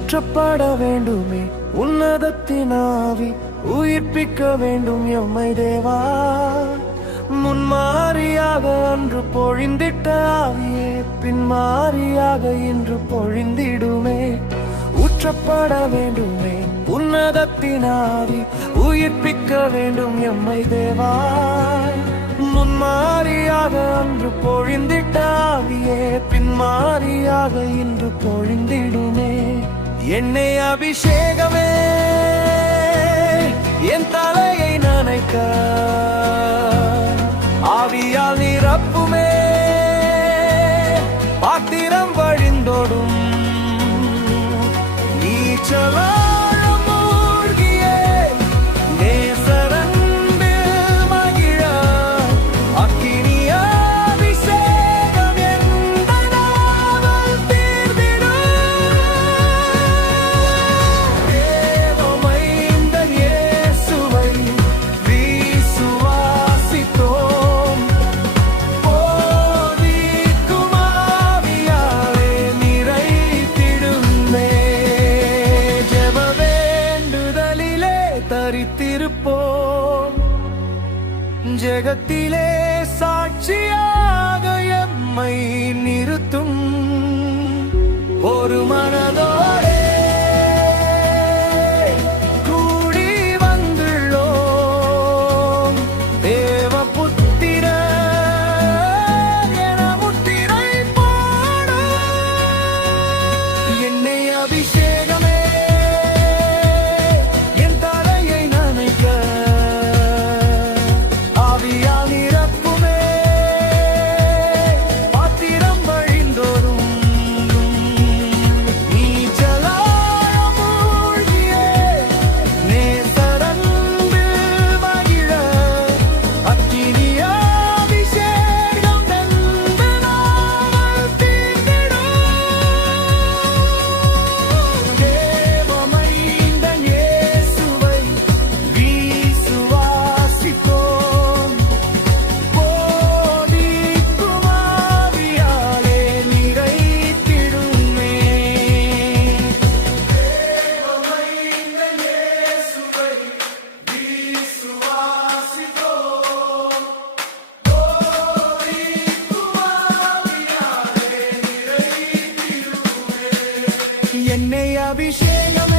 ஊற்றப்பட வேண்டுமே உன்னதத்தின் ஆவி, உயிர்ப்பிக்க வேண்டும் எம்மை தேவா. முன்மாரியாக அன்று பொழிந்திட்ட ஆவியே பின்மாரியாக இன்று பொழிந்திடுமே. ஊற்றப்பட வேண்டுமே உன்னதத்தின் ஆவி, உயிர்ப்பிக்க வேண்டும் எம்மை தேவா. முன்மாரியாக அன்று பொழிந்திட்ட ஆவியே பின்மாரியாக இன்று பொழிந்திடுமே. என்னை அபிஷேகமே என் தலையை நனைக்க, ஆவியால் நிரப்புமே பாத்திரம் வழிந்தோடும். நீச்சலா தரித்திருப்போம். ஜெகத்திலே சாட்சியாக எம்மை நிறுத்தும். ஒரு மனதோடே கூடி வந்துள்ளோம். தேவபுத்திர என முத்திரை போடும். என்னை அபிஷேகமே என்னை அபிஷேகம்